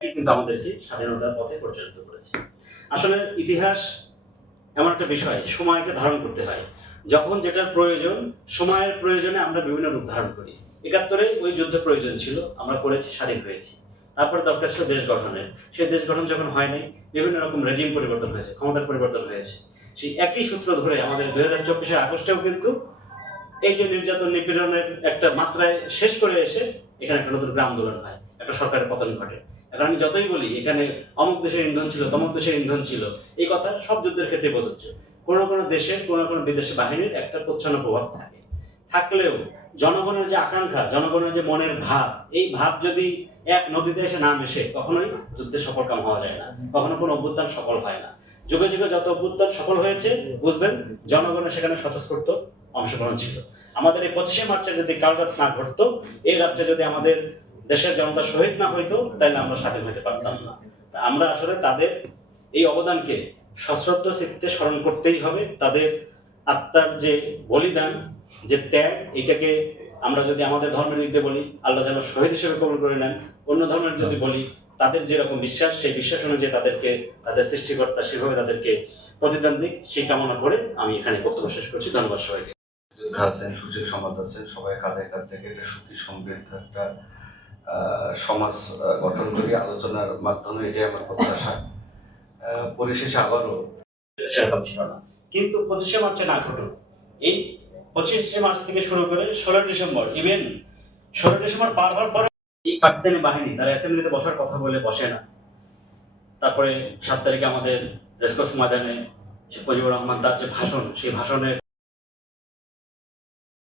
কিন্তু আমাদেরকে স্বাধীনতার পথে পরিচালিত করেছে। আসলে ইতিহাস এমন একটা বিষয়, সময়কে ধারণ করতে হয়। যখন যেটার প্রয়োজন, সময়ের প্রয়োজনে আমরা বিভিন্ন রূপ ধারণ করি। ৭১ ওই যুদ্ধ প্রয়োজন ছিল, আমরা করেছি, স্বাধীন হয়েছি। তারপরে দরকার ছিল দেশ গঠনের। সেই দেশ গঠন যখন হয় নাই, বিভিন্ন রকম রেজিম পরিবর্তন হয়েছে, ক্ষমতার পরিবর্তন হয়েছে। সেই একই সূত্র ধরে আমাদের ২০২৪ আগস্টেও কিন্তু এই যে নির্যাতন নিপীড়নের একটা মাত্রায় শেষ করে এসে এখানে একটা নতুন করে আন্দোলন হয়, একটা সরকারের পতন ঘটে। এখন আমি যতই বলি এখানে অমুক দেশের ইন্ধন ছিল, তমুক দেশের ইন্ধন ছিল, এই কথা সব যুদ্ধের ক্ষেত্রে প্রযোজ্য। কোনো কোনো দেশের, কোনো কোনো বিদেশি বাহিনীর একটা প্রচ্ছন্ন প্রভাব থাকে। থাকলেও জনগণের যে আকাঙ্ক্ষা, জনগণের যে মনের ভাব, এই ভাব যদি এক নদীতে এসে না মেশে কখনোই যুদ্ধে সফলকাম হওয়া যায় না, কখনো কোনো অভ্যুত্থান সফল হয় না। যুগে যুগে যত অভ্যুত্থান সফল হয়েছে, বুঝবেন জনগণের সেখানে স্বতঃস্ফূর্ত অংশগ্রহণ ছিল। আমাদের এই ২৫শে মার্চে যদি কালরাত না ঘটতো, এই রাত্রে যদি আমাদের দেশের জনতা শহীদ না হইতো, তাহলে আমরা স্বাধীন হতে পারতাম না। আমরা আসলে তাদের এই অবদানকে সশ্রদ্ধ চিত্তে স্মরণ করতেই হবে। তাদের আত্মার যে বলিদান, যে ত্যাগ, এটাকে আমরা যদি আমাদের ধর্মের দিক দিয়ে বলি, আল্লাহ যেন শহীদ হিসেবে কবুল করে নেন। অন্য ধর্মের যদি বলি, তাদের যেরকম বিশ্বাস, সেই বিশ্বাস অনুযায়ী তাদেরকে, তাদের সৃষ্টিকর্তা সেভাবে তাদেরকে প্রতিদান দিক, সেই কামনা করে আমি এখানে বক্তব্য শেষ করছি। ধন্যবাদ সবাইকে। যোদ্ধা আছেন, সুশীল সমাজ আছে, সবাই কাঁধে কাঁধ থেকে একটা সুখী সমৃদ্ধ একটা সমাজ গঠন করি। আলোচনার মাধ্যমে এটাই আমার প্রত্যাশা। পরিশেষে আবারও সেরকম ছিল না, কিন্তু ২৫শে মার্চে না ঘটুক। এই ২৫শে মার্চ থেকে শুরু করে ১৬ ডিসেম্বর, ইভেন ১৬ ডিসেম্বর পার হওয়ার পরে এই পাকিস্তানি বাহিনী তারা অ্যাসেম্বলিতে বসার কথা বলে বসে না। তারপরে ৭ তারিখে আমাদের রেসকোর্স ময়দানে মুজিবুর রহমান তার যে ভাষণ, সেই ভাষণে